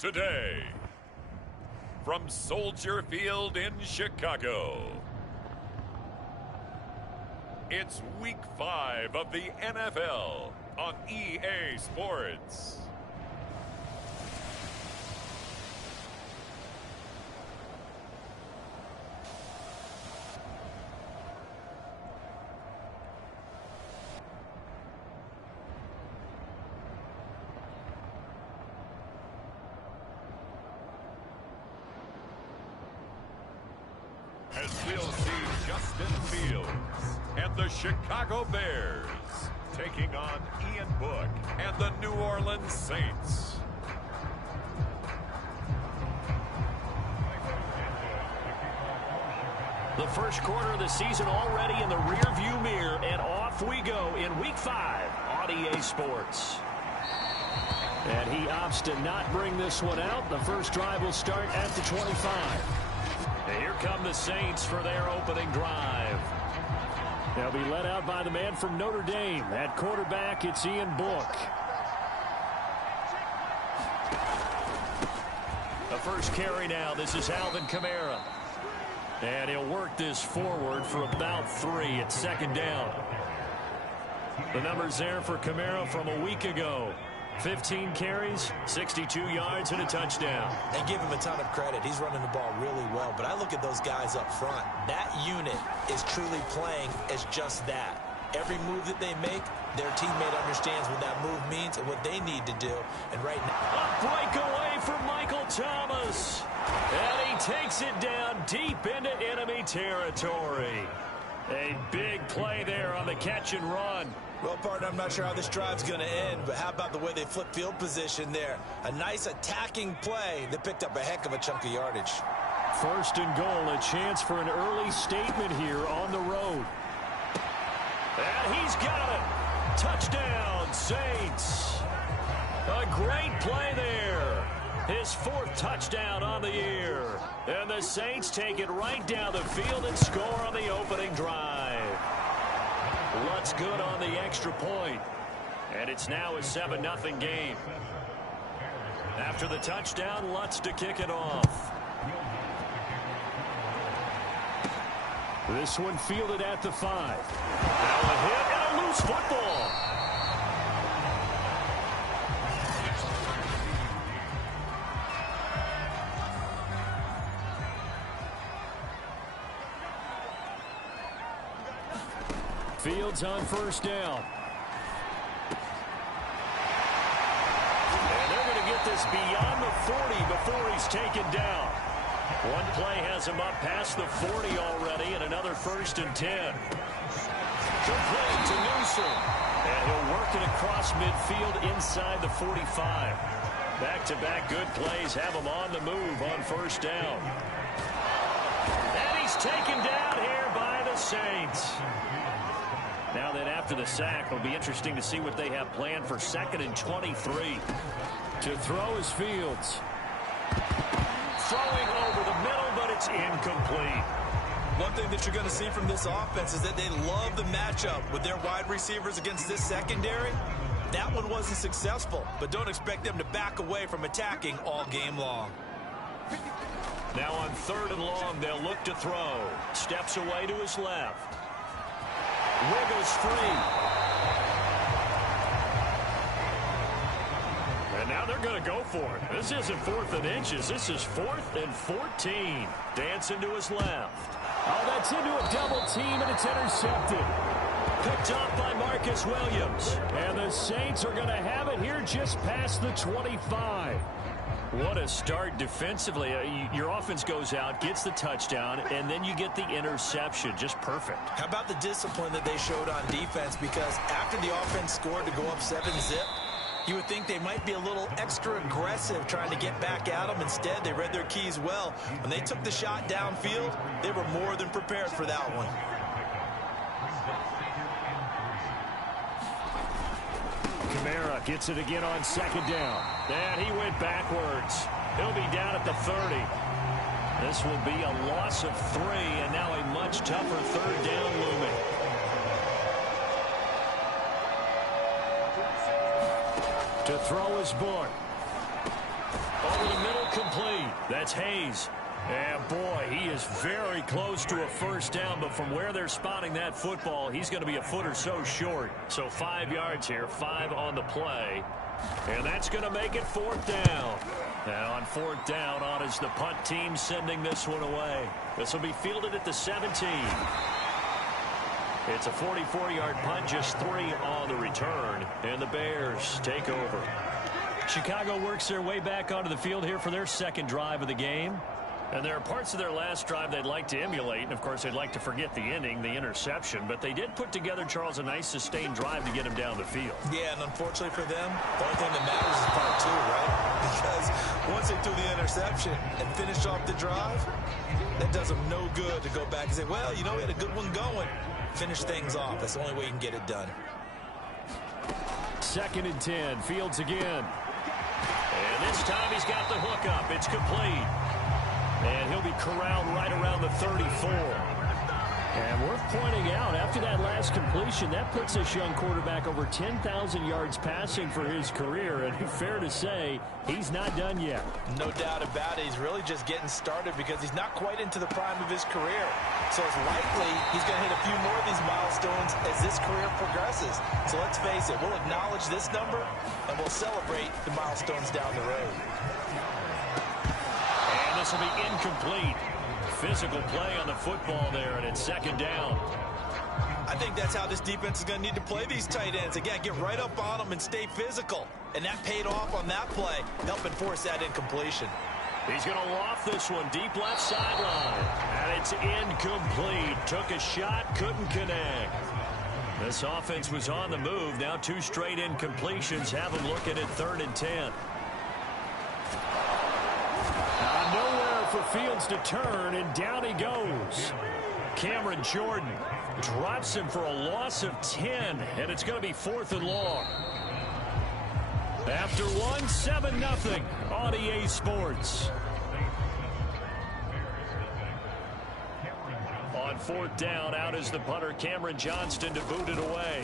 today. From Soldier Field in Chicago, it's Week 5 of the NFL on EA Sports. As we'll see Justin Fields and the Chicago Bears taking on Ian Book and the New Orleans Saints. The first quarter of the season already in the rearview mirror, and off we go in Week 5 on EA Sports. And he opts to not bring this one out. The first drive will start at the 25. And here come the Saints for their opening drive. They'll be led out by the man from Notre Dame. At quarterback, it's Ian Book. The first carry now. This is Alvin Kamara. And he'll work this forward for about 3 at second down. The numbers there for Kamara from a week ago. 15 carries, 62 yards, and a touchdown. And give him a ton of credit. He's running the ball really well. But I look at those guys up front. That unit is truly playing as just that. Every move that they make, their teammate understands what that move means and what they need to do. And right now, a breakaway from Michael Thomas. And he takes it down deep into enemy territory. A big play there on the catch and run. Well, partner, I'm not sure how this drive's going to end, but how about the way they flip field position there? A nice attacking play that picked up a heck of a chunk of yardage. First and goal, a chance for an early statement here on the road. And he's got it. Touchdown, Saints. A great play there. His 4th touchdown on the year. And the Saints take it right down the field and score on the opening drive. Lutz good on the extra point. And it's now a 7-0 game. After the touchdown, Lutz to kick it off. This one fielded at the 5. Now a hit and a loose football. Fields on first down. And they're going to get this beyond the 40 before he's taken down. One play has him up past the 40 already, and another 1st and 10. Complete to Newsom. And he'll work it across midfield inside the 45. Back-to-back good plays have him on the move on first down. And he's taken down here by the Saints. Now then, after the sack, it'll be interesting to see what they have planned for 2nd and 23. To throw is Fields. Throwing over the middle, but it's incomplete. One thing that you're going to see from this offense is that they love the matchup with their wide receivers against this secondary. That one wasn't successful, but don't expect them to back away from attacking all game long. Now on 3rd and long, they'll look to throw. Steps away to his left. Wiggles free. And now they're going to go for it. This isn't 4th and inches. This is 4th and 14. Dancing to his left. Oh, that's into a double team, and it's intercepted. Picked off by Marcus Williams. And the Saints are going to have it here just past the 25. What a start defensively. Your offense goes out, gets the touchdown, and then you get the interception. Just perfect. How about the discipline that they showed on defense? Because after the offense scored to go up 7-zip, you would think they might be a little extra aggressive trying to get back at them. Instead, they read their keys well. When they took the shot downfield, they were more than prepared for that one. Kamara gets it again on 2nd down. And he went backwards. He'll be down at the 30. This will be a loss of 3, and now a much tougher 3rd down looming. To throw is Book. Over the middle, complete. That's Hayes. And boy, he is very close to a first down, but from where they're spotting that football, he's going to be a foot or so short. So 5 yards here, 5 on the play. And that's going to make it 4th down. And on 4th down, on is the punt team sending this one away. This will be fielded at the 17. It's a 44-yard punt, just 3 on the return. And the Bears take over. Chicago works their way back onto the field here for their second drive of the game. And there are parts of their last drive they'd like to emulate. And, of course, they'd like to forget the ending, the interception. But they did put together, Charles, a nice sustained drive to get him down the field. Yeah, and unfortunately for them, the only thing that matters is part 2, right? Because once they threw the interception and finished off the drive, that does them no good to go back and say, well, you know, we had a good one going. Finish things off. That's the only way you can get it done. 2nd and 10. Fields again. And this time he's got the hook up. It's complete. And he'll be corralled right around the 34. And worth pointing out, after that last completion, that puts this young quarterback over 10,000 yards passing for his career. And fair to say, he's not done yet. No doubt about it. He's really just getting started because he's not quite into the prime of his career. So it's likely he's going to hit a few more of these milestones as this career progresses. So let's face it, we'll acknowledge this number and we'll celebrate the milestones down the road. This will be incomplete. Physical play on the football there, and it's 2nd down. I think that's how this defense is going to need to play these tight ends. Again, get right up on them and stay physical. And that paid off on that play, helping force that incompletion. He's going to loft this one deep left sideline. And it's incomplete. Took a shot, couldn't connect. This offense was on the move. Now 2 straight incompletions have him looking at 3rd and 10. Nowhere for Fields to turn, and down he goes. Cameron Jordan drops him for a loss of 10, and it's going to be 4th and long. After 1, 7-0 on EA Sports. On 4th down, out is the punter, Cameron Johnston, to boot it away.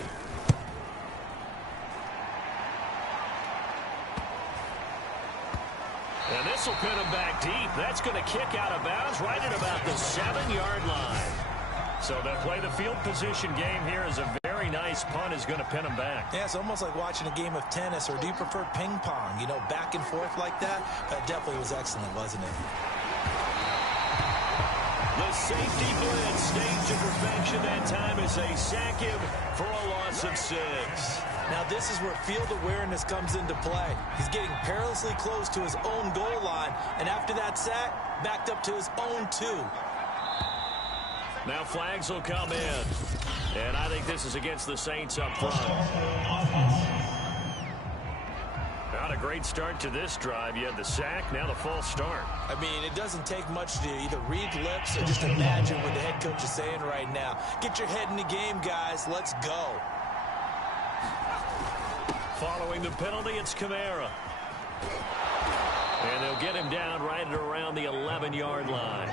And this will pin him back deep. That's going to kick out of bounds right at about the 7-yard line. So they'll play the field position game here as a very nice punt is going to pin him back. Yeah, it's almost like watching a game of tennis, or do you prefer ping pong? You know, back and forth like that? That definitely was excellent, wasn't it? The safety blitz staged to perfection that time as they sack him for a loss of 6. Now this is where field awareness comes into play. He's getting perilously close to his own goal line, and after that sack, backed up to his own 2. Now flags will come in, and I think this is against the Saints up front. Not a great start to this drive. You had the sack, now the false start. I mean, it doesn't take much to either read lips or just imagine what the head coach is saying right now. Get your head in the game, guys. Let's go. Following the penalty, it's Kamara. And they'll get him down right at around the 11-yard line.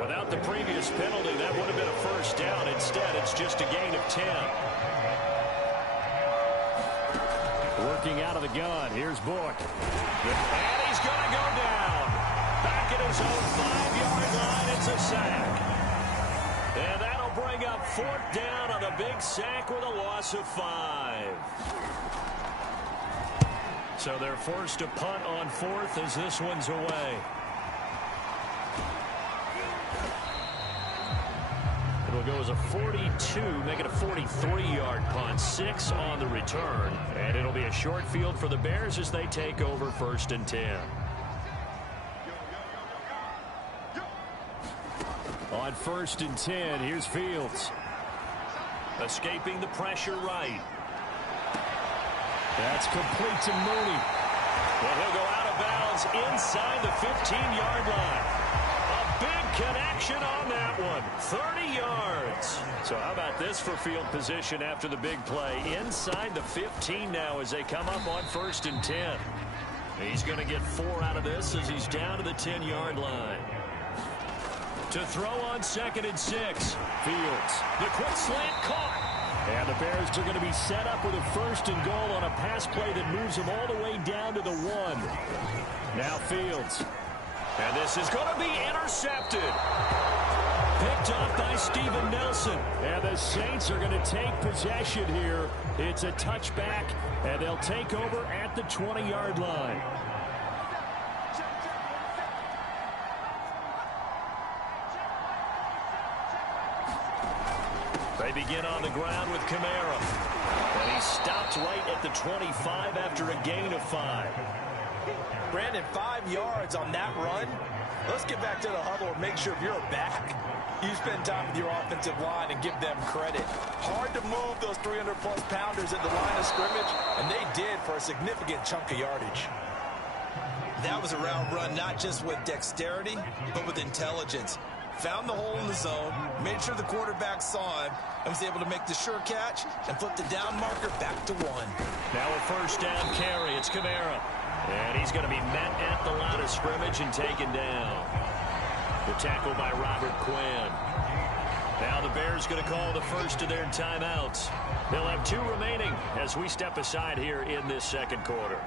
Without the previous penalty, that would have been a first down. Instead, it's just a gain of 10. Working out of the gun, here's Book. And he's going to go down. Back at his own 5-yard line, it's a sack. And that'll bring up 4th down on a big sack with a loss of 5. So they're forced to punt on 4th as this one's away. It'll go as a 42, make it a 43-yard punt, 6 on the return. And it'll be a short field for the Bears as they take over 1st and 10. On 1st and 10, here's Fields. Escaping the pressure right. That's complete to Mooney. Well, he'll go out of bounds inside the 15-yard line. A big connection on that one. 30 yards. So how about this for field position after the big play? Inside the 15 now as they come up on 1st and 10. He's going to get 4 out of this as he's down to the 10-yard line. To throw on 2nd and 6. Fields. The quick slant caught. And the Bears are going to be set up with a 1st and goal on a pass play that moves them all the way down to the 1. Now Fields. And this is going to be intercepted. Picked off by Steven Nelson. And the Saints are going to take possession here. It's a touchback, and they'll take over at the 20-yard line. They begin on the ground with Kamara. And he stopped right at the 25 after a gain of 5. Brandon, 5 yards on that run. Let's get back to the huddle and make sure if you're back, you spend time with your offensive line and give them credit. Hard to move those 300-plus pounders at the line of scrimmage, and they did for a significant chunk of yardage. That was a route run not just with dexterity, but with intelligence. Found the hole in the zone, made sure the quarterback saw him, and was able to make the sure catch and flip the down marker back to 1. Now a 1st down carry. It's Kamara. And he's going to be met at the line of scrimmage and taken down. The tackle by Robert Quinn. Now the Bears going to call the first of their timeouts. They'll have 2 remaining as we step aside here in this 2nd quarter.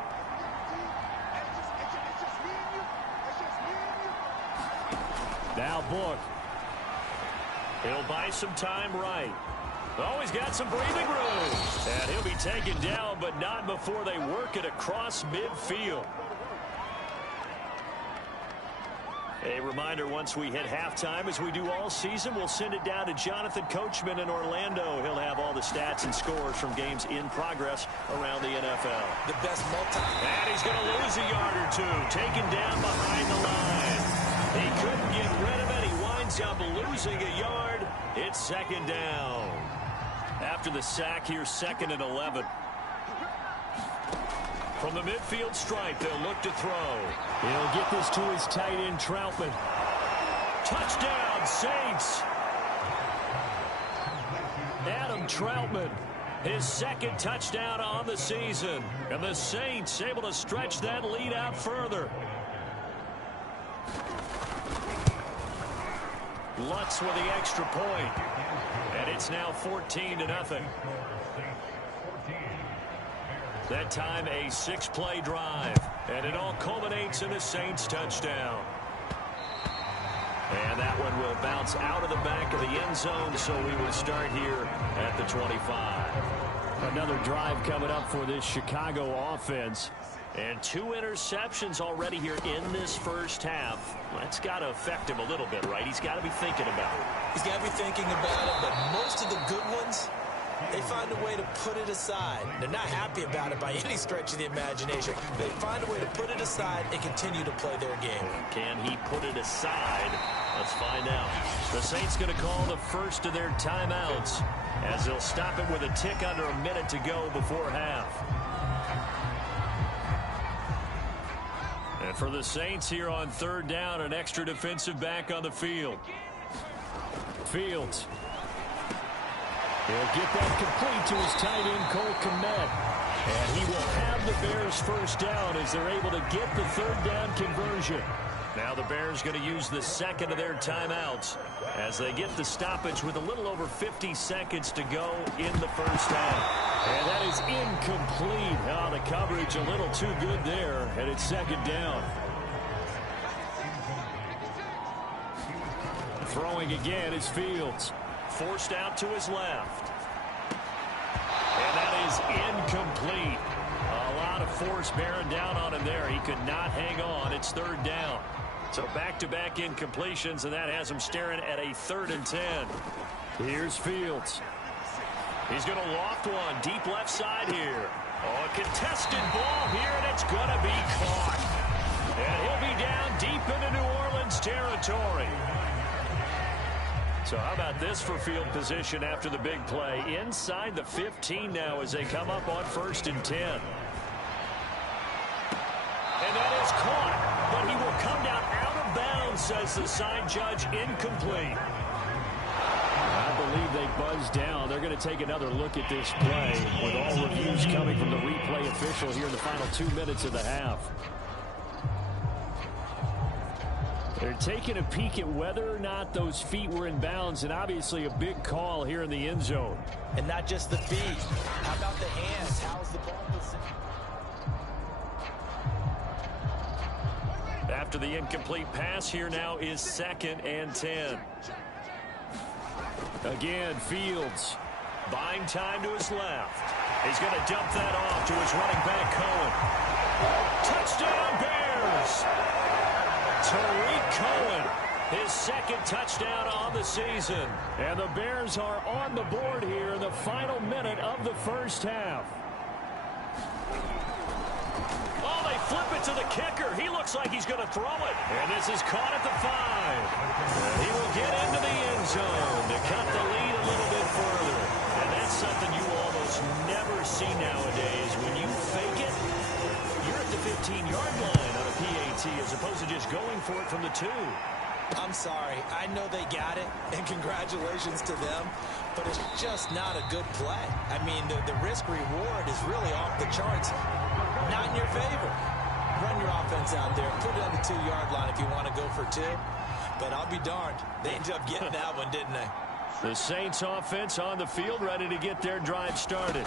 Now Book. He'll buy some time right. Oh, he's got some breathing room. And he'll be taken down, but not before they work it across midfield. A reminder, once we hit halftime, as we do all season, we'll send it down to Jonathan Coachman in Orlando. He'll have all the stats and scores from games in progress around the NFL. The best And he's going to lose a yard or 2, taken down behind the line. He couldn't get rid of it. He winds up losing a yard. It's 2nd down. After the sack, here's 2nd and 11. From the midfield stripe, they'll look to throw. He'll get this to his tight end, Troutman. Touchdown, Saints. Adam Troutman, his 2nd touchdown on the season. And the Saints able to stretch that lead out further. Lutz with the extra point. And it's now 14-0. That time a 6-play drive. And it all culminates in a Saints touchdown. And that one will bounce out of the back of the end zone, so we will start here at the 25. Another drive coming up for this Chicago offense. And 2 interceptions already here in this first half. That's got to affect him a little bit, right? He's got to be thinking about it. He's got to be thinking about it, but most of the good ones, they find a way to put it aside. They're not happy about it by any stretch of the imagination. They find a way to put it aside and continue to play their game. Can he put it aside? Let's find out. The Saints going to call the first of their timeouts as they'll stop it with a tick under a minute to go before half. And for the Saints here on 3rd down, an extra defensive back on the field. Fields. He'll get that complete to his tight end, Cole Kmet. And he will have the Bears 1st down as they're able to get the 3rd down conversion. Now the Bears going to use the 2nd of their timeouts as they get the stoppage with a little over 50 seconds to go in the first half. And that is incomplete. Oh, the coverage a little too good there, and it's 2nd down. Throwing again is Fields. Forced out to his left. And that is incomplete. A lot of force bearing down on him there. He could not hang on. It's 3rd down. So back-to-back incompletions, and that has him staring at a 3rd and 10. Here's Fields. He's going to loft one deep left side here. Oh, a contested ball here, and it's going to be caught. And he'll be down deep into New Orleans territory. So how about this for field position after the big play? Inside the 15 now as they come up on 1st and 10. And that is caught, but he will come down out of bounds, says the side judge, incomplete. I believe they buzzed down. They're going to take another look at this play with all reviews coming from the replay official here in the final 2 minutes of the half. They're taking a peek at whether or not those feet were in bounds, and obviously a big call here in the end zone. And not just the feet. How about the hands? How's the ball position? After the incomplete pass, here now is 2nd and 10. Again, Fields buying time to his left. He's going to dump that off to his running back, Cohen. Touchdown, Bears! Tariq Cohen, his 2nd touchdown on the season. And the Bears are on the board here in the final minute of the first half. Oh, they flip it to the kicker. He looks like he's going to throw it. And this is caught at the 5. He will get into the end zone to cut the lead a little bit further. And that's something you almost never see nowadays. When you fake it, you're at the 15-yard line on a PAT as opposed to just going for it from the 2. I'm sorry. I know they got it, and congratulations to them, but it's just not a good play. I mean, the risk-reward is really off the charts. Not in your favor. Run your offense out there. Put it on the 2-yard line if you want to go for 2. But I'll be darned. They ended up getting that one, didn't they? The Saints offense on the field, ready to get their drive started.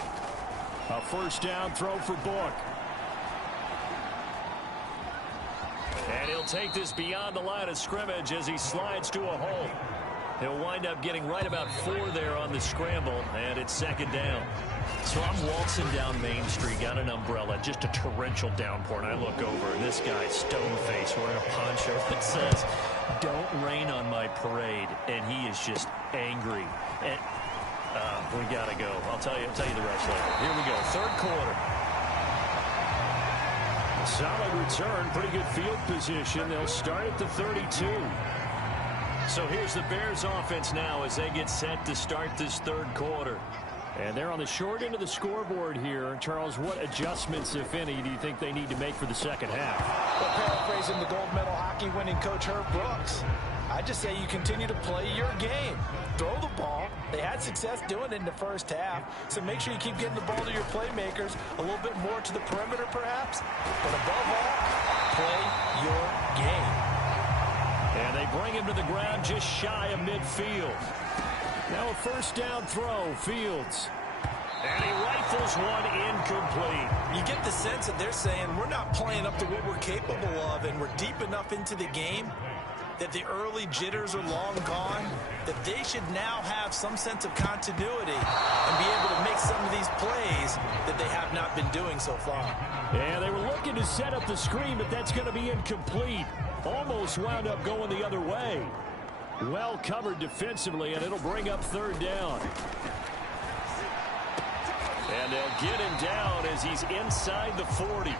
A first down throw for Book. And he'll take this beyond the line of scrimmage as he slides to a hole. He'll wind up getting right about 4 there on the scramble, and it's 2nd down. So I'm waltzing down Main Street, got an umbrella, just a torrential downpour, and I look over, and this guy's stone-faced wearing a poncho that says, "Don't rain on my parade," and he is just angry. And we got to go. I'll tell you the rest later. Here we go, 3rd quarter. Solid return, pretty good field position. They'll start at the 32. So here's the Bears offense now as they get set to start this 3rd quarter. And they're on the short end of the scoreboard here. Charles, what adjustments, if any, do you think they need to make for the second half? Well, paraphrasing the gold medal hockey winning coach Herb Brooks, I just say you continue to play your game. Throw the ball. They had success doing it in the first half, so make sure you keep getting the ball to your playmakers, a little bit more to the perimeter perhaps, but above all, play your game. And they bring him to the ground just shy of midfield. Now a first down throw, Fields. And he rifles one incomplete. You get the sense that they're saying we're not playing up to what we're capable of, and we're deep enough into the game that the early jitters are long gone, that they should now have some sense of continuity and be able to make some of these plays that they have not been doing so far. Yeah, they were looking to set up the screen, but that's going to be incomplete. Almost wound up going the other way. Well covered defensively, and it'll bring up 3rd down. And they'll get him down as he's inside the 40.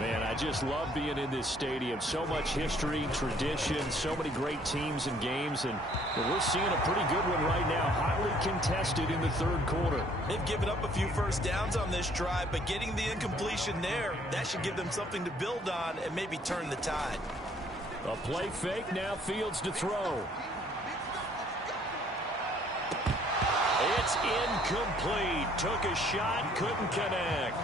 Man, I just love being in this stadium. So much history, tradition, so many great teams and games, and we're seeing a pretty good one right now. Hotly contested in the 3rd quarter. They've given up a few first downs on this drive, but getting the incompletion there, that should give them something to build on and maybe turn the tide. A play fake, now Fields to throw. It's incomplete. Took a shot, couldn't connect.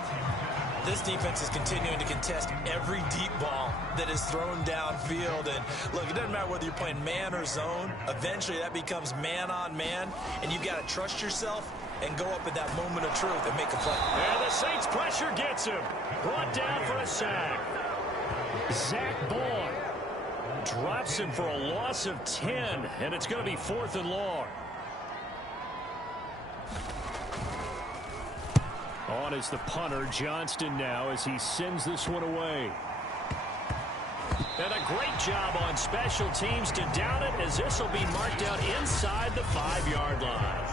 This defense is continuing to contest every deep ball that is thrown downfield. And look, it doesn't matter whether you're playing man or zone. Eventually that becomes man on man, and you've got to trust yourself and go up at that moment of truth and make a play. And the Saints pressure gets him. Brought down for a sack. Zach Baun drops him for a loss of 10, and it's going to be 4th and long. On is the punter, Johnston now, as he sends this one away. And a great job on special teams to down it, as this will be marked out inside the 5-yard line.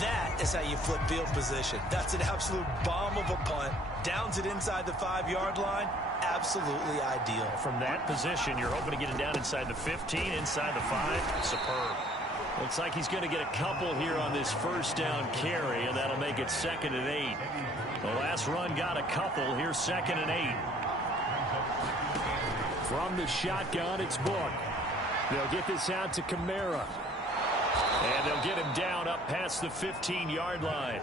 That is how you flip field position. That's an absolute bomb of a punt. Downs it inside the 5-yard line. Absolutely ideal. From that position, you're hoping to get it down inside the 15, inside the 5. Superb. Looks like he's going to get a couple here on this first down carry, and that'll make it 2nd and 8. The last run got a couple. Here's 2nd and 8. From the shotgun, it's Book. They'll get this out to Kamara. And they'll get him down up past the 15-yard line.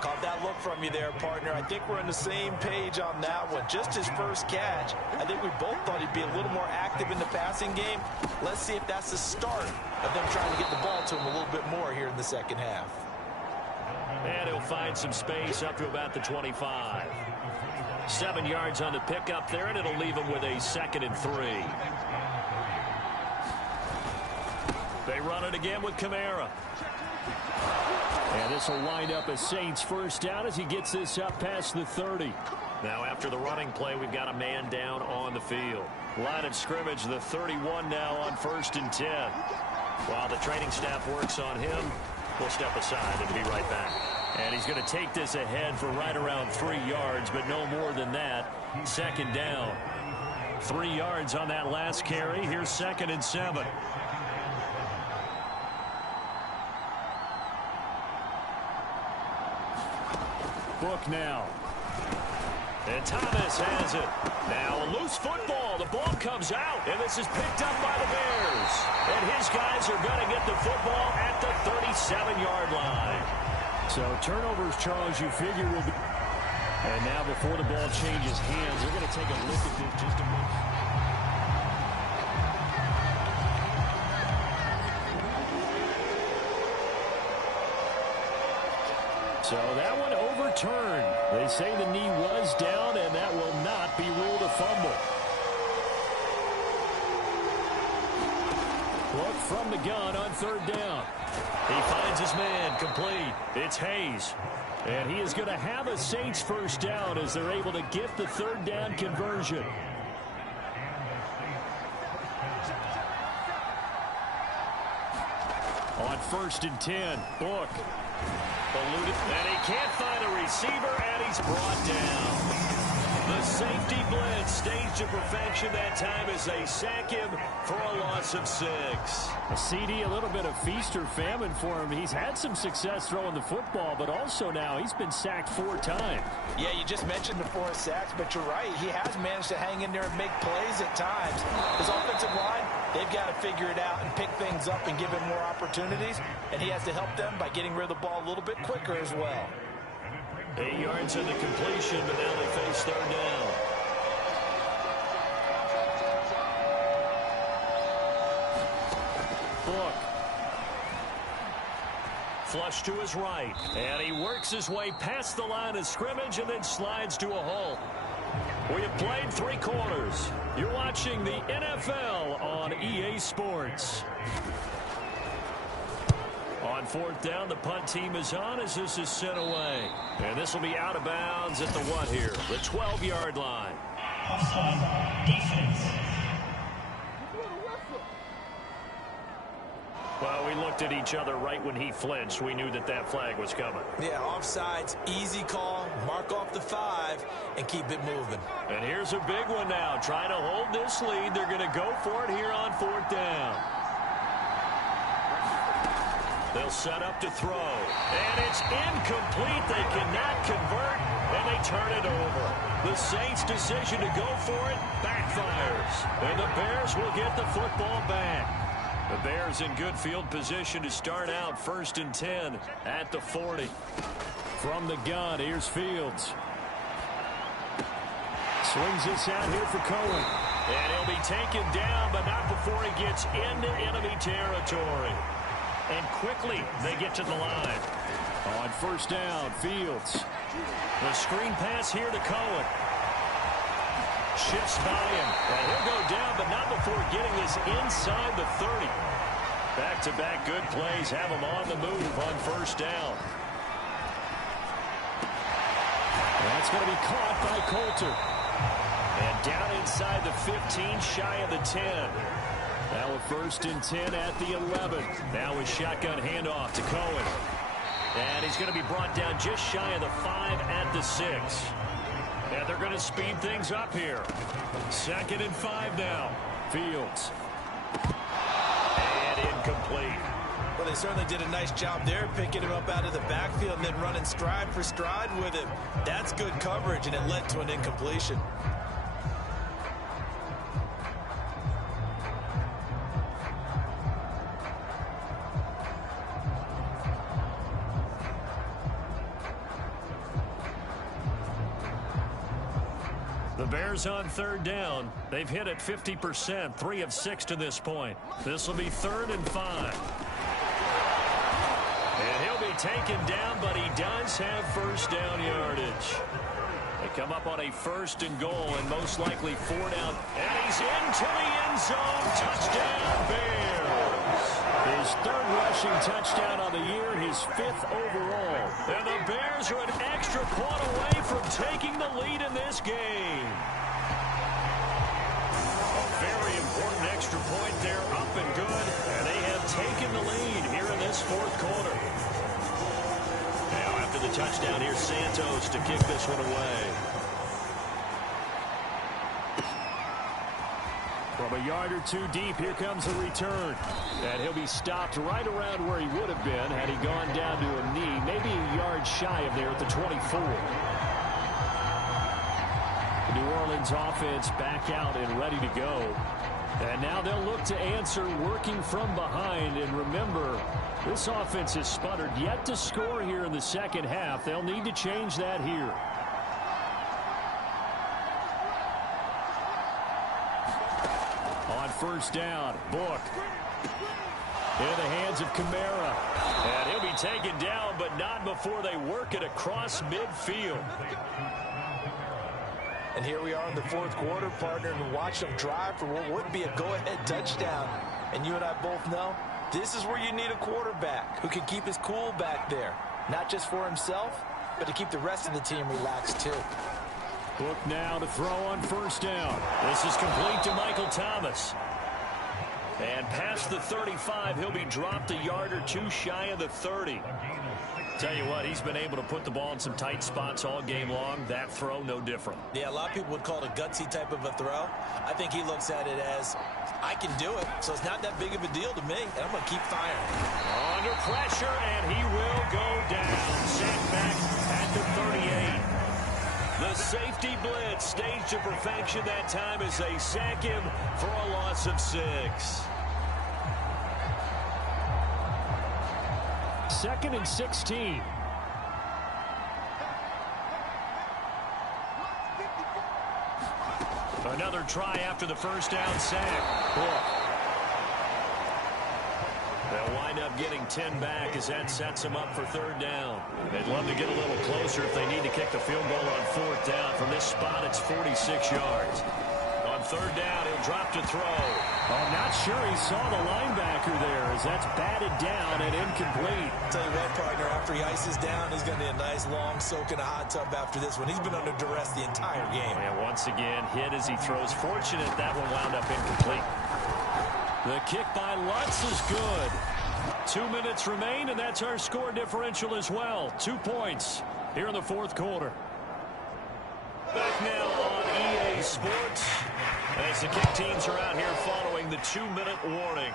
Caught that look from you there, partner. I think we're on the same page on that one. Just his first catch. I think we both thought he'd be a little more active in the passing game. Let's see if that's the start of them trying to get the ball to him a little bit more here in the second half. And he'll find some space up to about the 25. 7 yards on the pickup there, and it'll leave him with a 2nd and 3. They run it again with Kamara. And this will wind up a Saints first down as he gets this up past the 30. Now after the running play, we've got a man down on the field. Line of scrimmage, the 31 now on 1st and 10. While the training staff works on him, we'll step aside and be right back. And he's going to take this ahead for right around 3 yards, but no more than that. 2nd down. 3 yards on that last carry. Here's 2nd and 7. Book now. And Thomas has it. Now a loose football. The ball comes out, and this is picked up by the Bears. And his guys are going to get the football at the 37-yard line. So turnovers, Charles, you figure will be. And now before the ball changes hands, we're going to take a look at this just a minute. So that one overturned. They say the knee was down, and that will not be ruled a fumble. Look from the gun on 3rd down. He finds his man complete. It's Hayes. And he is going to have a Saints first down as they're able to get the 3rd down conversion. On 1st and 10, Book. Eluded, and he can't find a receiver, and he's brought down. The safety blitz staged to perfection that time as they sack him for a loss of 6. A CD, a little bit of feast or famine for him. He's had some success throwing the football, but also now he's been sacked 4 times. Yeah, you just mentioned the 4 sacks, but you're right. He has managed to hang in there and make plays at times. His offensive line, they've got to figure it out and pick things up and give him more opportunities, and he has to help them by getting rid of the ball a little bit quicker as well. 8 yards on the completion, but now they face 3rd down. Book. Flush to his right, and he works his way past the line of scrimmage and then slides to a halt. We have played 3 quarters. You're watching the NFL on EA Sports. On 4th down, the punt team is on as this is sent away. And this will be out of bounds at the what here? The 12-yard line. Offside defense. Well, we looked at each other right when he flinched. We knew that that flag was coming. Yeah, offsides, easy call, mark off the 5, and keep it moving. And here's a big one now. Trying to hold this lead. They're going to go for it here on 4th down. They'll set up to throw. And it's incomplete. They cannot convert, and they turn it over. The Saints' decision to go for it backfires. And the Bears will get the football back. The Bears in good field position to start out 1st and 10 at the 40. From the gun, here's Fields. Swings this out here for Cohen. And he'll be taken down, but not before he gets into enemy territory. And quickly, they get to the line. On 1st down, Fields. The screen pass here to Cohen. Shifts by him. And he'll go down, but not before getting this inside the 30. Back-to-back good plays have him on the move on 1st down. That's going to be caught by Coulter. And down inside the 15, shy of the 10. Now a 1st and 10 at the 11. Now a shotgun handoff to Cohen. And he's going to be brought down just shy of the 5 at the 6. And they're going to speed things up here. 2nd and 5 now. Fields. And incomplete. Well, they certainly did a nice job there, picking him up out of the backfield and then running stride for stride with him. That's good coverage, and it led to an incompletion. The Bears on third down. They've hit it 50%, 3 of 6 to this point. This will be 3rd and 5. And he'll be taken down, but he does have first down yardage. They come up on a 1st and goal, and most likely 4 down. And he's into the end zone. Touchdown, Bears. His 3rd rushing touchdown on the year, his 5th overall. And the Bears are an extra point away from taking the lead in this game. A very important extra point there, up and good. And they have taken the lead here in this 4th quarter. Now after the touchdown, here's Santos to kick this one away. From a yard or 2 deep, here comes a return. And he'll be stopped right around where he would have been had he gone down to a knee, maybe a yard shy of there at the 24. The New Orleans offense back out and ready to go. And now they'll look to answer working from behind. And remember, this offense has sputtered yet to score here in the second half. They'll need to change that here. On first down, Book. In the hands of Kamara. And he'll be taken down, but not before they work it across midfield. And here we are in the 4th quarter, partner, and watch them drive for what would be a go-ahead touchdown. And you and I both know this is where you need a quarterback who can keep his cool back there. Not just for himself, but to keep the rest of the team relaxed too. Book now to throw on first down. This is complete to Michael Thomas. And past the 35, he'll be dropped a yard or 2 shy of the 30. Tell you what, he's been able to put the ball in some tight spots all game long. That throw, no different. Yeah, a lot of people would call it a gutsy type of a throw. I think he looks at it as, I can do it, so it's not that big of a deal to me, and I'm going to keep firing. Under pressure, and he will go down. Sent back at the 38. The safety blitz staged to perfection that time as they sack him for a loss of 6. 2nd and 16. Another try after the first down sack. They'll wind up getting 10 back as that sets them up for 3rd down. They'd love to get a little closer if they need to kick the field goal on 4th down. From this spot, it's 46 yards. On 3rd down, he'll drop to throw. I'm not sure he saw the linebacker there as that's batted down and incomplete. Tell you what, partner, after he ices down, he's going to need a nice long soak in a hot tub after this one. He's been under duress the entire game. And once again, hit as he throws. Fortunate that one wound up incomplete. The kick by Lutz is good. 2 minutes remain, and that's our score differential as well. 2 points here in the 4th quarter. Back now on EA Sports as the kick teams are out here following the 2-minute warning.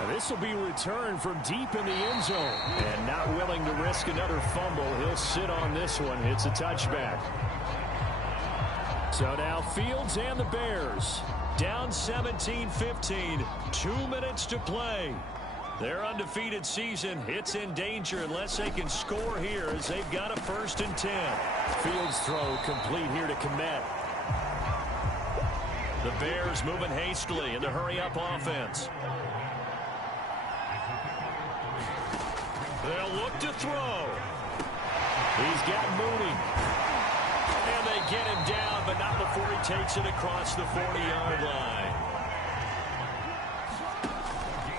And this will be returned from deep in the end zone. And not willing to risk another fumble, he'll sit on this one. It's a touchback. So now Fields and the Bears down 17-15. 2 minutes to play. Their undefeated season, it's in danger unless they can score here as they've got a 1st and 10. Fields throw complete here to Kmet. The Bears moving hastily in the hurry-up offense. They'll look to throw. He's got Mooney. And they get him down, but not before he takes it across the 40-yard line.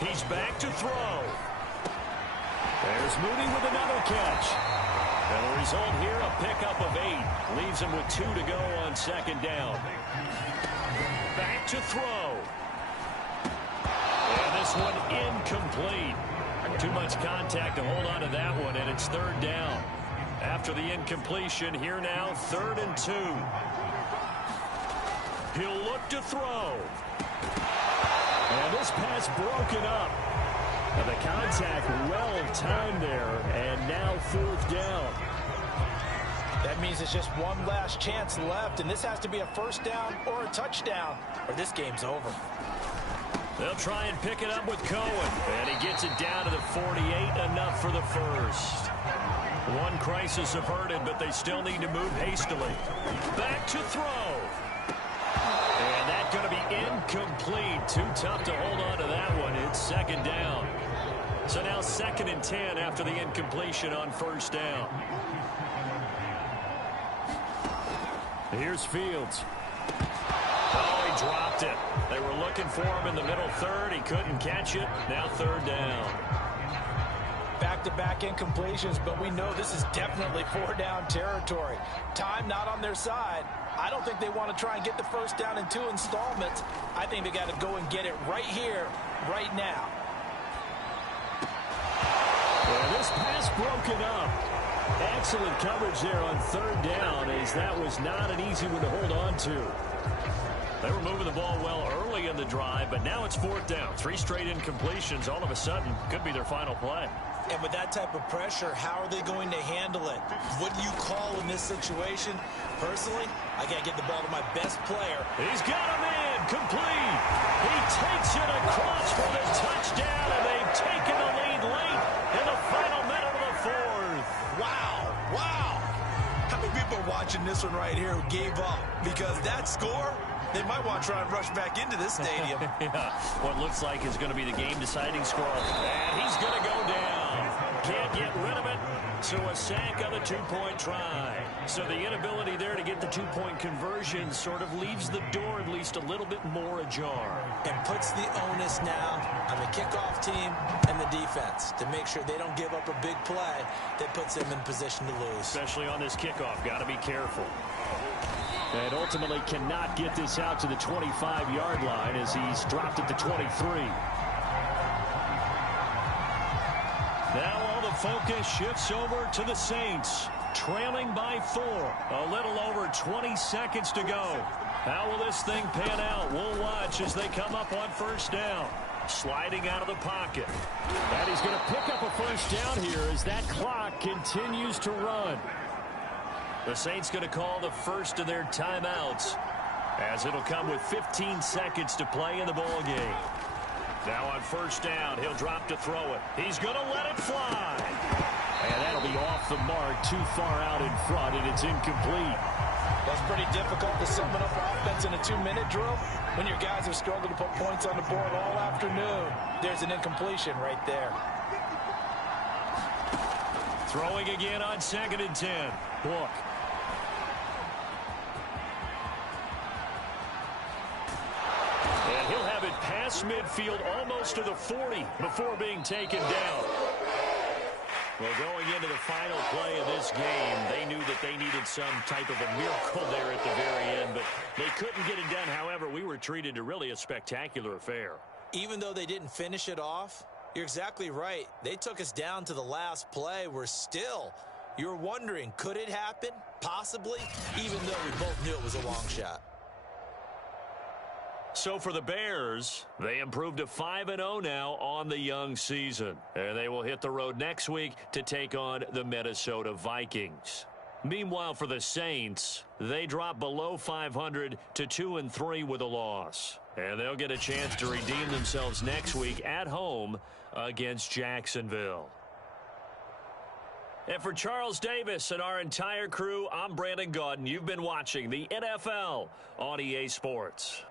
He's back to throw. There's Mooney with another catch. And the result here, a pickup of 8. Leaves him with 2 to go on 2nd down. Back to throw. And this one incomplete. Too much contact to hold on to that one, and it's 3rd down. After the incompletion, here now, 3rd and 2. He'll look to throw. And this pass broken up. And the contact well timed there, and now 4th down. That means it's just one last chance left, and this has to be a 1st down or a touchdown, or this game's over. They'll try and pick it up with Cohen, and he gets it down to the 48, enough for the 1st. One crisis averted, but they still need to move hastily. Back to throw. And that's going to be incomplete. Too tough to hold on to that one. It's second down. So now 2nd and 10 after the incompletion on first down. Here's Fields. Oh, he dropped it. They were looking for him in the middle third. He couldn't catch it. Now 3rd down. Back-to-back incompletions, but we know this is definitely 4-down territory. Time not on their side. I don't think they want to try and get the first down in 2 installments. I think they got to go and get it right here, right now. Well, this pass broken up. Excellent coverage there on 3rd down, as that was not an easy one to hold on to. They were moving the ball well early in the drive, but now it's 4th down. 3 straight incompletions all of a sudden could be their final play. And with that type of pressure, how are they going to handle it? What do you call in this situation? Personally, I got to get the ball to my best player. He's got him in, complete. He takes it across for the touchdown, and they've taken the lead late in the final minute of the 4th. Wow. How many people are watching this one right here who gave up? Because that score, they might want to try and rush back into this stadium. Yeah, what looks like is going to be the game-deciding score. And he's going to go down. Can't get rid of it, so a sack on the 2-point try. So the inability there to get the 2-point conversion sort of leaves the door at least a little bit more ajar. And puts the onus now on the kickoff team and the defense to make sure they don't give up a big play that puts them in position to lose. Especially on this kickoff, got to be careful. And ultimately cannot get this out to the 25-yard line as he's dropped at the 23. Now all the focus shifts over to the Saints, trailing by 4. A little over 20 seconds to go. How will this thing pan out? We'll watch as they come up on first down. Sliding out of the pocket. And he's going to pick up a first down here as that clock continues to run. The Saints going to call the first of their timeouts, as it'll come with 15 seconds to play in the ball game. Now on first down, he'll drop to throw it. He's going to let it fly. And that'll be off the mark, too far out in front, and it's incomplete. That's pretty difficult to summon up offense in a 2-minute drill when your guys have struggled to put points on the board all afternoon. There's an incompletion right there. Throwing again on 2nd and 10. Book. And he'll have it past midfield almost to the 40 before being taken down. Well, going into the final play of this game, they knew that they needed some type of a miracle there at the very end, but they couldn't get it done. However, we were treated to really a spectacular affair. Even though they didn't finish it off, you're exactly right. They took us down to the last play. You're wondering, could it happen? Possibly, even though we both knew it was a long shot. So for the Bears, they improved to 5-0 now on the young season. And they will hit the road next week to take on the Minnesota Vikings. Meanwhile, for the Saints, they drop below 500 to 2-3 with a loss. And they'll get a chance to redeem themselves next week at home against Jacksonville. And for Charles Davis and our entire crew, I'm Brandon Gaudin. You've been watching the NFL on EA Sports.